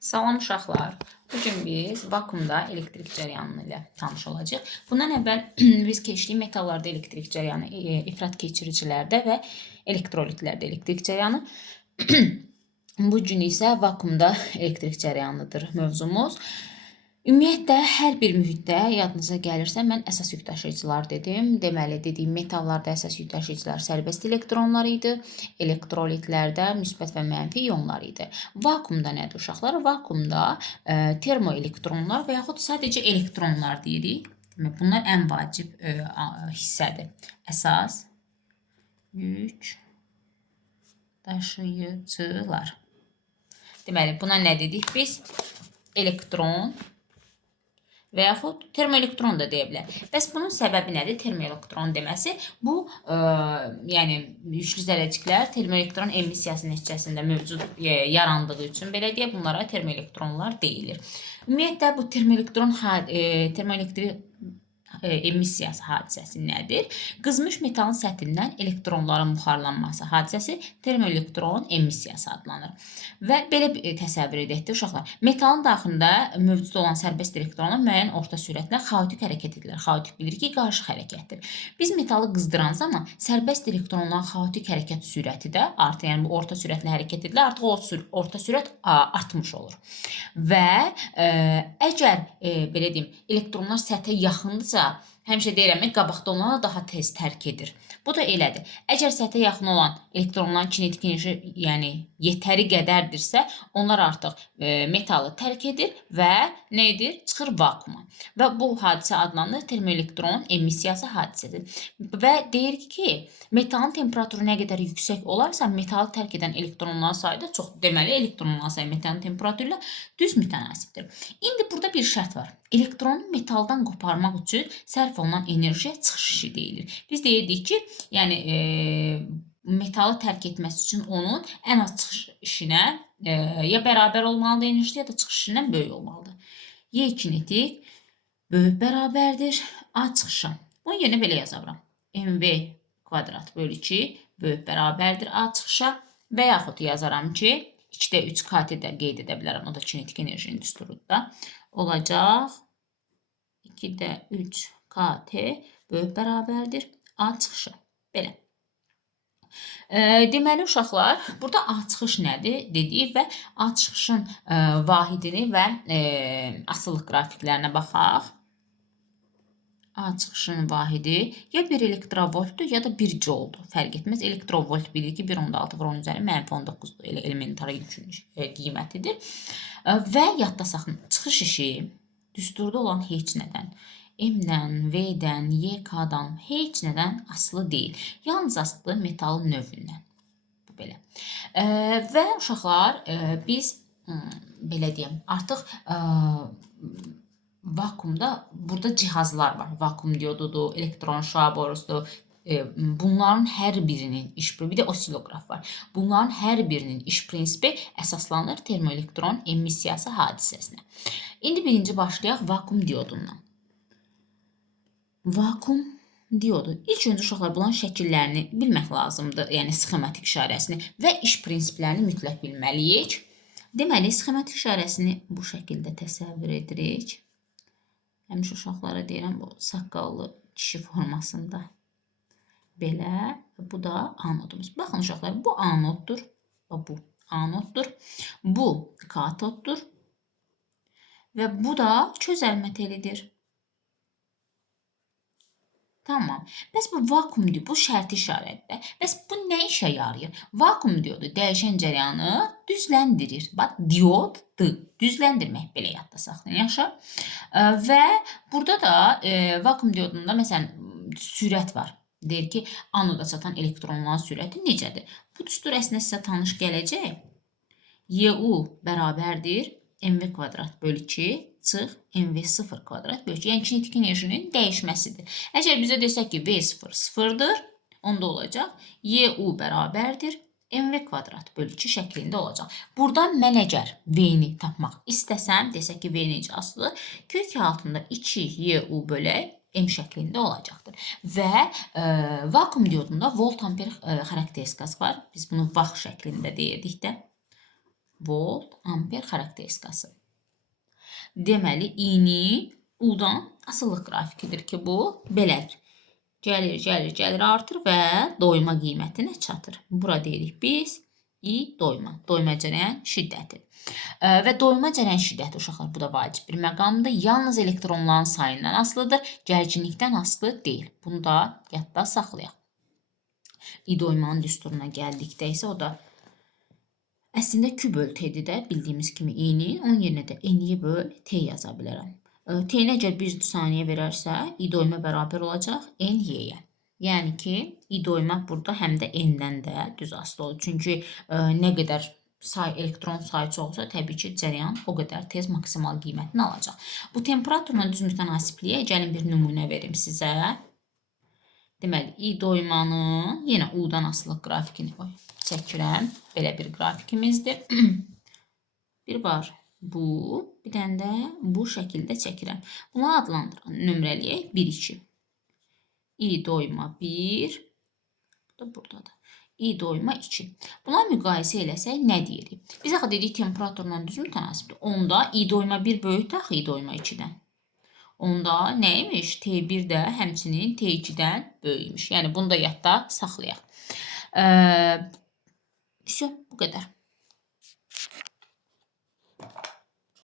Salam uşaqlar. Bugün biz vakuumda elektrik cərəyanı ilə tanış olacağıq. Bundan əvvəl biz keçdik metallarda elektrik cərəyanı, ifrat keçiricilərdə və elektrolitlərdə elektrik cərəyanı. Bu gün isə vakuumda elektrik cərəyanıdır mövzumuz. Ümumiyyətlə, hər bir mühitdə yadınıza gəlirsə, mən əsas yük daşıyıcılar dedim. Deməli, dediyim metallarda əsas yük daşıyıcılar sərbəst elektronlar idi. Elektrolitlərdə müsbət və mənfi ionlar idi. Vakuumda nədir uşaqlar? Vakuumda termoelektronlar və yaxud sadəcə elektronlar deyirik. Demək, bunlar ən vacib hissədir. Əsas yük daşıyıcılar. Deməli, buna nə dedik biz? Elektron və yaxud termoelektron da deyə bilər. Bəs bunun səbəbi nədir? Termoelektron deməsi bu, yəni yüklü zərərçiklər termoelektron emissiyası nəticəsində mövcud yarandığı üçün belə deyə bunlara termoelektronlar deyilir. Ümumiyyətlə bu termoelektrik emissiyası hadisəsi nədir? Qızmış metalın səthindən elektronların buxarlanması hadisəsi termoelektron emissiyası adlanır. Və belə təsəvvür edək də uşaqlar. Metalın daxilində mövcud olan sərbəst elektronlar müəyyən orta sürətlə xaotik hərəkət edirlər. Xaotik bilirik ki, qarışıq hərəkətdir. Biz metalı qızdıran zaman sərbəst elektronların xaotik hərəkət sürəti də artır. Yəni bu orta sürətlə hərəkət edilir. Artıq o orta sürət artmış olur. Və əgər belə deyim, elektronlar səthə yaxındırsa, həmişə deyirəm, qabaqda olanlar daha tez tərk edir. Bu da elədir. Əgər səthə yaxın olan elektronların kinetik enerji, yəni yetəri qədərdirsə, onlar artıq metalı tərk edir və nə edir? Çıxır vakuuma. Və bu hadisə adlanır termoelektron emissiyası hadisədir. Və deyir ki, metalın temperaturu nə qədər yüksək olarsa, metalı tərk edən elektronların sayı da çox. Deməli, elektronların sayı metalın temperaturu ilə düz mütənasibdir. İndi burada bir şərt var. Elektronu metaldan qoparmaq üçün sərf olunan enerjiyə çıxış işi deyilir. Biz deyirdik ki, yəni metalı tərk etməsi üçün onun ən az çıxış işinə ya bərabər olmalıdır enerji, ya da çıxış işindən böyük olmalıdır. Y kinetik böyük bərabərdir A çıxışa. Bunun yerinə belə yazıram. MV kvadrat bölü 2 böyük bərabərdir A çıxışa və yaxud yazaram ki, 2-də 3 KT də qeyd edə bilərəm. O da kinetik enerjinin düsturudur. Olacaq 2-də 3 KT böyük bərabərdir A çıxışı. Belə. Deməli, uşaqlar, burada A çıxış nədir dedik və A çıxışın vahidini və asıllıq qrafiklərinə baxaq. A çıxışın vahidi ya 1 elektrovoltdur, ya da 1 jouldur. Fərq etməz. Elektrovolt bilir ki, 1.6 vur 10 üzəri -19 elə elementar qiymətidir. Və yadda saxlayın, çıxış işi düsturda olan heç nədən, M-dən, V-dən, YK-dan, heç nədən asılı deyil. Yalnız asılı metalın növündən. Bu belə. Və uşaqlar, biz belə deyəm, artıq vakuumda burada cihazlar var. Vakuum diodudur, elektron şüa borusudur. Bunların hər birinin iş, bir də osiloqraf var. Bunların hər birinin iş prinsipi əsaslanır termoelektron emissiyası hadisəsinə. İndi birinci başlayaq vakuum diodundan. Vakuum diodu. İlk öncə uşaqlar bunların şəkillərini bilmək lazımdır, yəni sxematik işarəsini və iş prinsiplərini mütləq bilməliyik. Deməli, sxematik işarəsini bu şəkildə təsəvvür edirik. Həmişə uşaqlara deyirəm, bu saqqallı kişi formasında. Belə, bu da anodumuz. Baxın uşaqlar, bu anoddur, bu anoddur, bu katoddur və bu da çözəlmə telidir. Tamam. Bəs bu vakuum diodu, bu şərti işarədir. Bəs bu nə işə yarayır? Vakuum diodu dəyişən cərəyanı düzləndirir. Bax, dioddur. Düzləndirmək, belə yadda saxlayın, yaxşı. Və burada da vakuum diodunda məsələn sürət var. Deyir ki, anoda çatan elektronların sürəti necədir? Bu düstur əslində sizə tanış gələcək. YU bərabərdir MV kvadrat bölü 2 çıx MV0 kvadrat bölü 2. Yəni kinetik enerjinin dəyişməsidir. Əgər bizə desək ki, V0 sıfırdır, onda olacaq YU bərabərdir MV kvadrat bölü 2 şəklində olacaq. Buradan mən əgər V-ni tapmaq istəsəm, desək ki, V necə asılı, kök altında 2YU bölək M şəklində olacaqdır. Və vakuum diodunda volt amper xarakteristikası var. Biz bunu vaxt şəklində deyirdik də. volt amper xarakteristikası. Deməli, i-nin u-dan asıllıq qrafikidir ki, bu belədir. Gəlir, artır və doyma qiymətinə çatır. Bura deyirik biz i doyma. Doyma cərəyan şiddəti. Və doyma cərəyan şiddəti uşaqlar, bu da vacib bir məqamdır. Yalnız elektronların sayından asılıdır, gərginlikdən asılı deyil. Bunu da yadda saxlayaq. i doymanın düsturuna gəldikdə isə o da əslində Q böl T-dir də, bildiyimiz kimi i-nin, onun yerinə də n-yi böl T yaza bilərəm. T-ni əgər 1 saniyə verərsə, i doyma bərabər olacaq n-y-yə. Yəni ki, i doyma burada həm də n-dən də düz asılı olur. Çünki nə qədər elektron sayı çoxsa, təbii ki, cərəyan o qədər tez maksimal qiymətini alacaq. Bu temperaturla düz mütənasibliyə gəlin bir nümunə verim sizə. Deməli, i doymanın yenə u-dan asılıq qrafikini çəkirəm. Belə bir qrafikimizdir. Bir var bu, bir dənə də bu şəkildə çəkirəm. Bunu adlandırın, nömrələyək 1, 2. i doyma 1, bu da buradadır. i doyma 2. Buna müqayisə eləsək nə deyirik? Biz axı dedik temperaturla düz mütənasibdir. Onda i doyma 1 böyükdür axı i doyma 2-dən. Onda nəymiş? T1 də həmçinin T2-dən böyükmüş. Yəni bunu da yadda saxlayaq. Bu qədər.